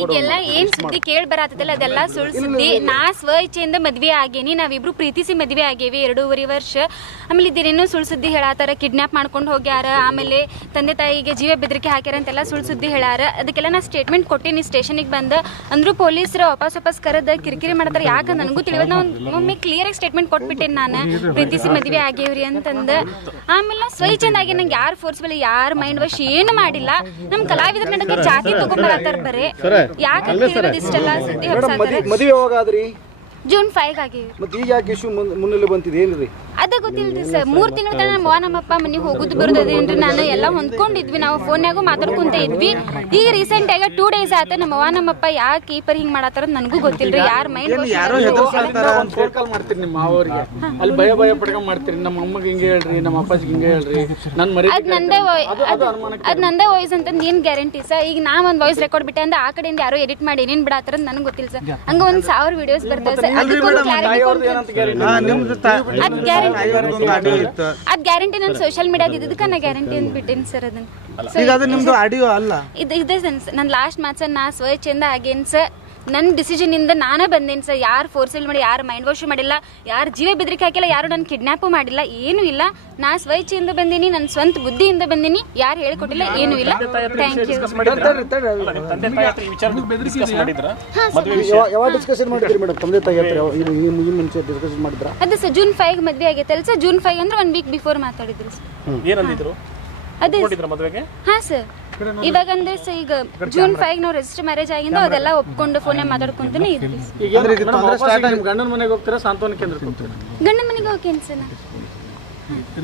ಈಗೆಲ್ಲ ಏನ್ ಸುದ್ದಿ ಕೇಳಿ ಬರತ್ತದಲ್ಲ ಅದೆಲ್ಲ ಸುಳ್ಳು ಸುದ್ದಿ. ನಾ ಸ್ವ ಇಚ್ಛೆಯಿಂದ ಮದ್ವೆ ಆಗೇನಿ ನಾವಿಬ್ರು ಪ್ರೀತಿಸಿ ಮದ್ವೆ ಆಗೇವಿ. ಎರಡೂವರೆ ವರ್ಷ. ಆಮೇಲೆ ಇದೇನೇನೋ ಸುಳ್ಳು ಸುದ್ದಿ ಹೇಳಾತಾರ ಕಿಡ್ನಾಪ್ ಮಾಡ್ಕೊಂಡು ಹೋಗ್ಯಾರ ಆಮೇಲೆ ತಂದೆ ತಾಯಿಗೆ ಜೀವ ಬೆದರಿಕೆ ಹಾಕ್ಯಾರ ಅಂತೆಲ್ಲ ಸುಳ್ಳು ಸುದ್ದಿ ಹೇಳಾರ. ಅದಕ್ಕೆಲ್ಲ ನಾ ಸ್ಟೇಟ್ಮೆಂಟ್ ಕೊಟ್ಟಿನಿ ಸ್ಟೇಷನಿಗೆ ಬಂದ. ಅಂದ್ರೂ ಪೊಲೀಸರು ವಾಪಸ್ ವಾಪಸ್ ಕರೆದ ಕಿರಿಕಿರಿ ಮಾಡ್ತಾರೆ. ಯಾಕೆ? ನನಗೂ ತಿಳಿಯೋದು ನಾ ಮಮ್ಮಿ ಒಮ್ಮೆ ಕ್ಲಿಯರ್ ಆಗಿ ಸ್ಟೇಟ್ಮೆಂಟ್ ಕೊಟ್ಬಿಟ್ಟೇನಿ ನಾನು. ಪ್ರೀತಿಸಿ ಮದ್ವೆ ಆಗೇವ್ರಿ ಅಂತಂದ. ಆಮೇಲೆ ನಾ ಸ್ವಚ್ಛಂದ ಆಗಿ ನಂಗೆ ಯಾರು ಫೋರ್ಸ್ಬಲ್ ಯಾರು ಮೈಂಡ್ ವಾಶ್ ಏನು ಮಾಡಿಲ್ಲ. ನಮ್ಮ ಕಲಾವಿದ್ರ ನಡಕ್ಕೆ ಜಾತಿ ತಗೊಂಬರತ್ತಾರ ಬರೇ. ಯಾಕೆ ಇಷ್ಟೆಲ್ಲ ಸುದ್ದಿ ಮದುವೆ ಯಾವಾಗ ಆದ್ರಿ ಜೂನ್ ಫೈವ್ ಆಗಿ. ಮತ್ತೆ ಈಗ ಯಾಕೆ ಇಶ್ಯೂ ಮುನ್ನೆಲೆ ಬಂತಿದೆ ಏನ್ರಿ? ಅದ ಗೊತ್ತಿಲ್ರಿ ಸರ್. ಮೂರ್ ತಿಂಗಳ ತನಕ ನಮ್ಮ ಅವ್ವ ನಮ್ಮಪ್ಪ ಮನೆಗೆ ಹೋಗುದು ಬರುದೇನ್ರಿ ನಾನು ಎಲ್ಲ ಹೊಂದ್ಕೊಂಡಿದ್ವಿ. ನಾವು ಫೋನ್ಯಾಗು ಮಾತಾಡ್ಕೊಂತ ಇದ್ವಿ. ಈಗ ರೀಸೆಂಟ್ ಆಗ ಟೂ ಡೇಸ್ ಆತ ನಮ್ಮ ಅವ್ವ ನಮ್ಮಪ್ಪ ಯಾಕೆ ಕೀಪರ್ ಪರಿ ಹಿಂಗ್ ಮಾಡತ್ತಾರ ನನಗೂ ಗೊತ್ತಿಲ್ರಿ. ಯಾರ ಮೈಂಡ್ ಯಾರೋ ಹೆದರ್ಸಾಡ್ತಾರ ಒಂದು ಫೋನ್ ಕಾಲ್ ಮಾಡ್ತೀರಿ ನಿಮ್ಮ ಮಾವರಿಗೆ? ಅಲ್ಲಿ ಭಯ ಭಯ ಪಡ್ಕೊಂಡ್ ಮಾಡ್ತೀರಿ. ನಮ್ಮ ಅಮ್ಮಗೆ ಹಿಂಗೆ ಹೇಳ್ರಿ ನಮ್ಮ ಅಪ್ಪಾಜಿಗೆ ಹಿಂಗೆ ಹೇಳ್ರಿ. ನನ್ನ ಮರಿ ಅದ್ ನಂದೇ ಅದ್ ವಾಯ್ಸ್ ಅಂತ ಏನ್ ಗ್ಯಾರಂಟಿ ಸರ್? ಈಗ ನಾ ಒಂದ್ ವಾಯ್ಸ್ ರೆಕಾರ್ಡ್ ಬಿಟ್ಟೆ ಅಂದ್ರೆ ಆ ಕಡೆಯಿಂದ ಯಾರು ಎಡಿಟ್ ಮಾಡಿ ಏನೇನ್ ಬಿಡತ್ತಾರ ನನಗೆ ಗೊತ್ತಿಲ್ಲ ಸರ್. ಹಂಗ ಒಂದ್ ಸಾವಿರ ವಿಡಿಯೋಸ್ ಬರ್ತಾವೆ ಸರ್. ಅದಕ್ಕೊಂದು ಕ್ಲಾರಿಟಿ ಅದ್ ಗ್ಯಾರಂಟಿ ಅದ್ ಗ್ಯಾರಂಟಿ ನಾನು ಸೋಶಿಯಲ್ ಮೀಡಿಯಾದ ಇದಕ್ಕೆ ನಾ ಗ್ಯಾರಂಟಿ ಅಂತ ಬಿಟ್ಟೇನಿ ಸರ್ ಅದನ್ನ. ಈಗ ಅದು ನಿಮ್ದು ಆಡಿಯೋ ಅಲ್ಲ. ಇದು ಇದೆ ನನ್ನ ಲಾಸ್ಟ್ ಮಾತ್ಸ ನಾ ಸ್ವಚ್ಛಂದ ಆಗೇನ್ ಸರ್ ನನ್ನ ಡಿಸಿಷನ್ ಇಂದ ನಾನೇ ಬಂದೇನು ಸರ್ ಯಾರು ಫೋರ್ಸ್ ಮಾಡಿ ಯಾರು ಮೈಂಡ್ ವಾಶ್ ಮಾಡಿಲ್ಲ ಯಾರು ಜೀವ ಬೆದರಿಕೆ ಹಾಕಿಲ್ಲ ಯಾರು ನನ್ನ ಕಿಡ್ನಾಪು ಮಾಡಿಲ್ಲ ಏನೂ ಇಲ್ಲ. ನಾ ಸ್ವಚ್ಛೆಯಿಂದ ಬಂದೀನಿ ನನ್ನ ಸ್ವಂತ ಬುದ್ಧಿಯಿಂದ ಬಂದೀನಿ ಯಾರು ಹೇಳಿಕೊಟ್ಟಿಲ್ಲ ಏನೂ ಇಲ್ಲ. ಥ್ಯಾಂಕ್ ಯು ಅದೇ ಸರ್ ಜೂನ್ ಫೈವ್ ಮದ್ವೆ ಆಗೈತಲ್ಲ ಸರ್ ಜೂನ್ ಫೈವ್ ಅಂದ್ರೆ ಒನ್ ವೀಕ್ ಬಿಫೋರ್ ಮಾತಾಡಿದ್ರು ಸರ್ ಅದೇ ಹಾಂ ಸರ್ ಇವಾಗ ಅಂದ್ರೆ ಈಗ ಜೂನ್ ಫೈವ್ ನಾವು ರಿಜಿಸ್ಟರ್ ಮ್ಯಾರೇಜ್ ಆಗಿಂದ ಅದೆಲ್ಲ ಒಪ್ಕೊಂಡು ಫೋನೇ ಮಾತಾಡ್ಕೊಂತಾನೆ ಇದ್ವಿ. ಗಂಡನ ಮನೆಗೆ ಹೋಗ್ತೀರಾ ಸಾಂತ್ವನ ಕೇಂದ್ರಕ್ಕೆ ಹೋಗ್ತೀರಾ? ಗಂಡ ಮನೆಗೆ ಹೋಗಿ ಸರ್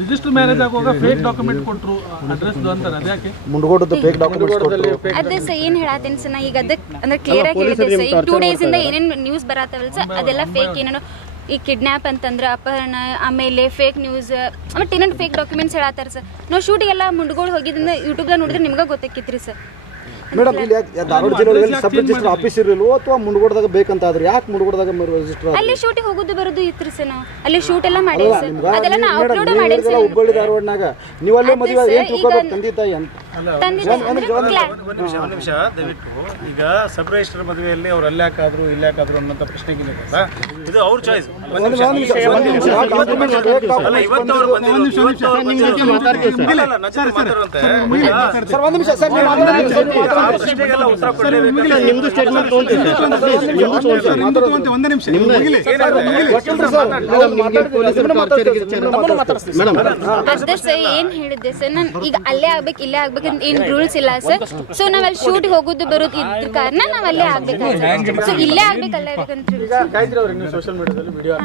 ರಿಜಿಸ್ಟರ್ ಮ್ಯಾರೇಜ್ ಆಗುವಾಗ ಫೇಕ್ ಡಾಕ್ಯುಮೆಂಟ್ ಕೊಟ್ಟರು ಅಡ್ರೆಸ್ ಅಂತಾರೆ ಅದ್ಯಾಕೆ? ಮುಂಡಗೋಡದ ಫೇಕ್ ಡಾಕ್ಯುಮೆಂಟ್ಸ್ ಕೊಟ್ಟರು ಅದೇ ಸರ್ ಏನ್ ಹೇಳತ್ತೇನೆ ಸರ್ ನಾ ಈಗ ಅದಕ್ಕೆ ಅಂದ್ರೆ ಕ್ಲಿಯರ್ ಆಗಿ ಹೇಳಿದೆ ಸರ್ ಈಗ ಟೂ ಡೇಸ್ ಇಂದ ಏನೇನು ನ್ಯೂಸ್ ಬರತ್ತವಲ್ಲ ಸರ್ ಅದೆಲ್ಲ ಫೇಕ್ ಏನೇನೋ ಈ ಕಿಡ್ನಾಪ್ ಅಂತಂದ್ರೆ ಅಪಹರಣ ಆಮೇಲೆ ಫೇಕ್ ನ್ಯೂಸ್ ಆಮೇಲೆ ಇನ್ನೊಂದು ಫೇಕ್ ಡಾಕ್ಯುಮೆಂಟ್ಸ್ ಹೇಳತ್ತಾರ ಸರ್ ನಾವು ಶೂಟಿಗೆಲ್ಲ ಮುಂಡ್ಗೋಳು ಹೋಗಿದ್ರಿಂದ ಯೂಟ್ಯೂಬ್ದಾಗ ನೋಡಿದ್ರೆ ನಿಮ್ಗೆ ಗೊತ್ತಾಕಿತ್ರಿ ಸರ್ ಮೇಡಮ್ ಇಲ್ಲಿ ಯಾಕೆ ಧಾರವಾಡ ಜಿಲ್ಲೆಯಲ್ಲಿ ಸಬ್ ರಿಜಿಸ್ಟರ್ ಆಫೀಸ್ ಇರಲಿಲ್ವೋ ಅಥವಾ ಮುಂಡಗೋಡದಾಗ ಬೇಕಂತ ಆದ್ರೆ ಯಾಕೆ ಮುಂಡಗೋಡದಾಗ ರಿಜಿಸ್ಟರ್ ಅಲ್ಲಿ ಶೂಟಿಗೆ ಹೋಗೋದು ಬರೋದು ಇತ್ರಿ ಸರ್ ನಾವು. ಅಲ್ಲಿ ಶೂಟ್ ಎಲ್ಲ ಮಾಡೇವಿ ಸರ್ ಅದೆಲ್ಲ ನಾವು ಅಪ್ಲೋಡ್ ಮಾಡೇವಿ ಸರ್ ಹುಬ್ಬಳ್ಳಿ ಧಾರವಾಡನಾಗ. ನೀವು ಅಲ್ಲೇ ಮದುವೆ ಏನು ತಿಳ್ಕೊಬೇಕು ಈಗ- ತಂದೆ ತಾಯಿ ಅಂತ. ತಂದೆ ತಾಯಿ ಅಂದ್ರೆ ಕ್ಲಾ- ಒಂದು ನಿಮಿಷ ಒಂದು ನಿಮಿಷ ದಯವಿಟ್ಟು ಈಗ ಸಬ್ ರಿಜಿಸ್ಟರ್ ಮದುವೆಯಲ್ಲಿ ಅವ್ರು ಅಲ್ಲಿ ಹಾಕಾದ್ರು ಇಲ್ಲಿ ಹಾಕಾದ್ರು ಅನ್ನೋಂಥ ಪ್ರಶ್ನೆಗಿಲ್ಲ ಇದು ಅವ್ರ ಚಾಯ್ಸ್ ಒಂದು ನಿಮಿಷ. ಮೇಡಮ್ ಏನ್ ಹೇಳಿದ್ದೆ ಸರ್ ನಾನು ಈಗ ಅಲ್ಲೇ ಆಗ್ಬೇಕು ಇಲ್ಲೇ ಏನ್ ರೂಲ್ಸ್ ಇಲ್ಲ ಸರ್ ಸೊ ನಾವ್ ಅಲ್ಲಿ ಶೂಟ್ ಹೋಗೋದು ಬರೋದು ಇದ್ರ ಕಾರಣ ನಾವ್ ಅಲ್ಲೇ ಆಗ್ಬೇಕಾಗ್ತದೆ ಸೊ ಇಲ್ಲೇ ಆಗ್ಬೇಕಲ್ಲ ಅಲ್ಲೇ ಈಗ ಗಾಯತ್ರಿ ಅವ್ರಿಗೆ ನೀವು ಸೋಷಿಯಲ್ ಮೀಡಿಯಾದಲ್ಲಿ ವಿಡಿಯೋ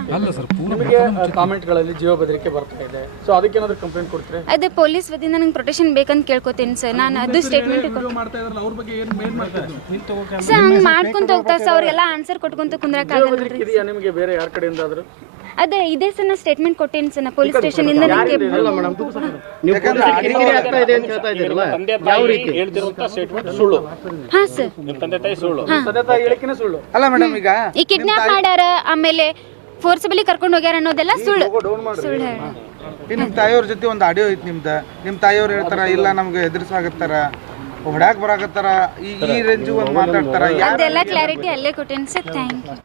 ನಿಮಗೆ ಕಾಮೆಂಟ್ಗಳಲ್ಲಿ ಜೀವ ಬೆದರಿಕೆ ಬರ್ತಾ ಇದೆ. ಸೊ ಅದಕ್ಕೆ ಏನಾದ್ರು ಕಂಪ್ಲೇಂಟ್ ಕೊಡ್ತೀರಾ? ಅದೇ ಪೊಲೀಸ್ ವತಿಯಿಂದ ನಂಗೆ ಪ್ರೊಟೆಕ್ಷನ್ ಬೇಕಂತ ಕೇಳ್ಕೊತೀನಿ ಸರ್ ನಾನು ಅದು ಸ್ಟೇಟ್ಮೆಂಟ್ ಮಾಡ್ತಾ ಇದ್ರಲ್ಲ ಅವ್ರ ಬಗ್ಗೆ ಏನು ಮೇಲ್ ಮಾಡ್ತಾ ಇದ್ರು ಸರ್ ಹಂಗ್ ಮಾಡ್ಕೊಂತ ಹೋಗ್ತಾರೆ ಸರ್ ಅವ್ರಿಗೆಲ್ಲ ಆನ್ಸರ್ ಕೊಟ್ಕೊಂತ ಕುಂದ್ರಕ್ಕಾಗಲ್ಲ ನಿಮಗೆ ಬೇರೆ ಯಾರ ಕಡೆಯಿಂದ ಆದ್ರು ಅದೇ ಇದೇ ಸಣ್ಣ ಸ್ಟೇಟ್ಮೆಂಟ್ ಕೊಟ್ಟೇನ್ ಸಣ್ಣ ಪೊಲೀಸ್ ಸ್ಟೇಷನ್ ಇಂದ ನಿಮಗೆ ನೀವು ಕಿರಿಕಿರಿ ಆಗ್ತಾ ಇದೆ ಅಂತ ಹೇಳ್ತಾ ಇದ್ದೀರಲ್ಲ? ತಂದೆ ತಾಯಿ ಹೇಳ್ತಿರುವಂತ ಸ್ಟೇಟ್ಮೆಂಟ್ ಸುಳ್ಳು. ಹಾ ಸರ್. ನಿಮ್ ತಂದೆ ತಾಯಿ ಸುಳ್ಳು. ತಂದೆ ತಾಯಿ ಸುಳ್ಳು. ಅಲ್ಲ ಮೇಡಮ್ ಈಗ ಈ ಕಿಡ್ನಾಪ್ ಮಾಡ್ಯಾರ ಆಮೇಲೆ ಫೋರ್ಸಬಲಿ ಕರ್ಕೊಂಡು ಹೋಗ್ಯಾರ ಅನ್ನೋದೆಲ್ಲ ಸುಳ್ಳು. ಸುಳ್ಳು ನಿಮ್ಮ ತಾಯಿಯವ್ರ ಜೊತೆ ಒಂದು ಆಡಿಯೋ ಐತಿ ನಿಮ್ದು. ನಿಮ್ಮ ತಾಯಿಯವ್ರು ಹೇಳ್ತಾರ ಇಲ್ಲ ನಮ್ಗೆ ಎದುರಿಸಾಗತ್ತಾರ ಹೊಡ್ಯಾಕ್ ಬರಾಕತ್ತಾರ ಈ ಈ ರೇಂಜ್ ಒಂದು ಮಾತಾಡ್ತಾರ. ಅದೆಲ್ಲ ಕ್ಲಾರಿಟಿ ಅಲ್ಲೇ ಕೊಟ್ಟೇನಿ ಸರ್. Thank you